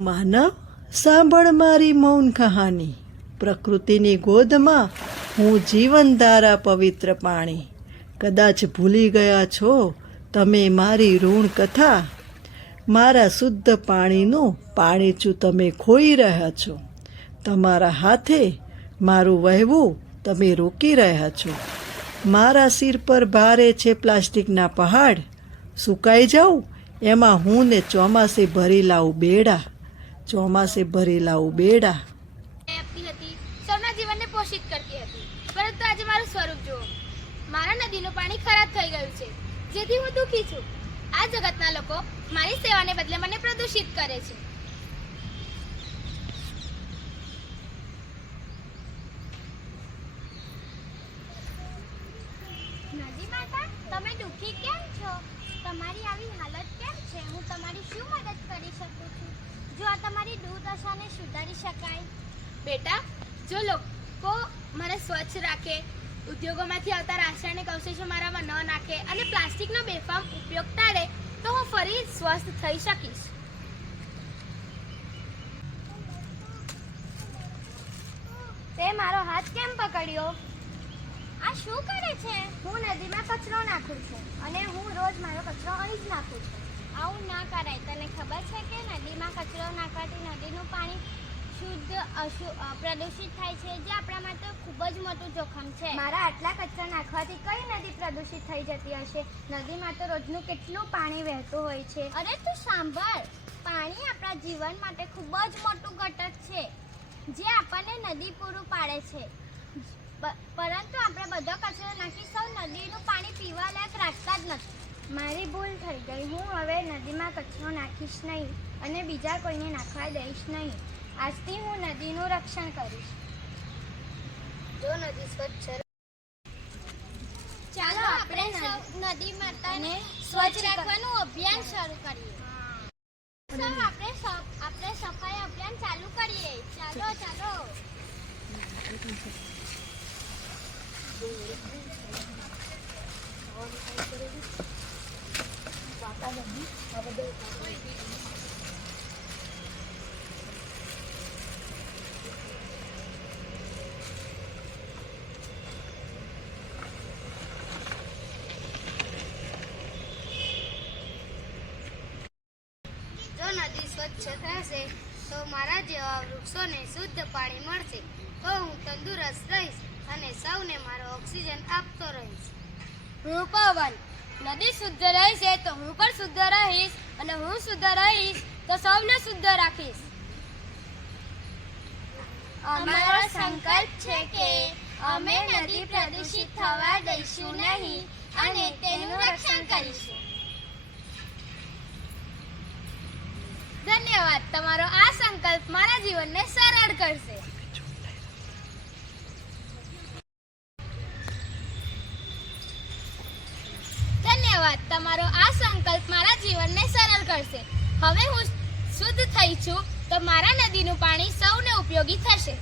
માનવ સાંભળ મારી મૌન કહાની. પ્રકૃતિની ગોદમાં હું જીવનધારા પવિત્ર પાણી. કદાચ ભૂલી ગયા છો તમે મારી ઋણ કથા. મારા શુદ્ધ પાણીનું પાણીચું તમે ખોઈ રહ્યા છો. તમારા હાથે મારું વહેવું તમે રોકી રહ્યા છો. મારા સિર પર ભારે છે પ્લાસ્ટિકના પહાડ. સુકાઈ જાઉં એમાં હું ને ચોમાસે ભરી લાવું બેડા ચોમાસે ભરેલા ઉબેડા. બેડા આપતી હતી, સૌના જીવનને પોષિત કરતી હતી. પરંતુ આજે મારું સ્વરૂપ જુઓ. મારા નદીનું પાણી ખરાબ થઈ ગયું છે. જેથી હું દુઃખી છું. આ જગતના લોકો મારી સેવાને બદલે મને પ્રદૂષિત કરે છે. નદી માતા, તમે દુઃખી કેમ છો? તમારી આવી હાલત કેમ છે? હું તમારી શું મદદ કરી શકું છું? તમારી સુધારી શકાય. બેટા, જો લોકો મને સ્વચ્છ રાખે, ઉદ્યોગોમાંથી આવતા રાસાયણિક અવશેષો મારામાં ન નાખે અને પ્લાસ્ટિકનો બેફામ ઉપયોગ ટાળે, તો હું ફરી સ્વસ્થ થઈ શકીશ. તે મારો હાથ કેમ પકડ્યો? આ શું કરે છે? હું નદીમાં કચરો નાખું છું અને હું રોજ મારો કચરો અહીં જ નાખું છું. આવું ના કરાય. તને ખબર છે કે નદીમાં કચરો પાણી શુદ્ધ પ્રદૂષિત થાય છે જે આપણા માટે ખૂબ જ મોટું જોખમ છે. મારા આટલા કચરા નાખવાથી કઈ નદી પ્રદૂષિત થઈ જતી હશે? નદીમાં તો રોજનું કેટલું પાણી વહેતું હોય છે? અરે તું સાંભળ પાણી આપણા જીવન માટે ખૂબ જ મોટું ઘટક છે જે આપણને નદી પૂરું પાડે છે. પરંતુ આપણે બધો કચરો નાખી સૌ નદીનું પાણી પીવા લાયક રાખતા જ નથી. મારી ભૂલ થઈ ગઈ. હું હવે નદીમાં કચરો નાખીશ નહીં અને બીજા કોઈને નાખવા દઈશ નહીં. આજથી હું નદીનું રક્ષણ કરીશ. જો નદી સ્વચ્છ ચાલો આપણે નદી માતાને સ્વચ્છ રાખવાનું અભિયાન શરૂ કરીએ. સૌ આપણે આપણે સફાઈ અભિયાન ચાલુ કરીએ. ચાલો ચાલો. જો નદી સ્વચ્છ થશે તો મારા જેવા વૃક્ષોને શુદ્ધ પાણી મળશે. તો હું તંદુરસ્ત રહીશ અને સૌને મારો ઓક્સિજન આપતો રહીશ. રૂપાવન નદી શુદ્ધ રહેશે તો હું પણ શુદ્ધ રહીશ અને હું શુદ્ધ રહીશ તો સૌને શુદ્ધ રાખીશ. અમારો સંકલ્પ છે કે અમે નદી પ્રદૂષિત થવા દઈશું નહીં અને તેનું રક્ષણ કરીશું ધન્યવાદ તમારો આ સંકલ્પ મારા જીવનને સરળ કરશે. ધન્યવાદ, તમારો આ સંકલ્પ મારા જીવનને સરળ કરશે. હવે હું શુદ્ધ થઈ છું તો મારા નદીનું પાણી સૌને ઉપયોગી થશે.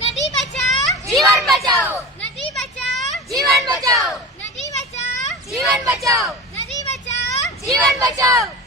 નદી બચાવ જીવન બચાવો નદી બચાવ જીવન બચાવો નદી બચાવ જીવન બચાવો નદી બચાવ જીવન બચાવો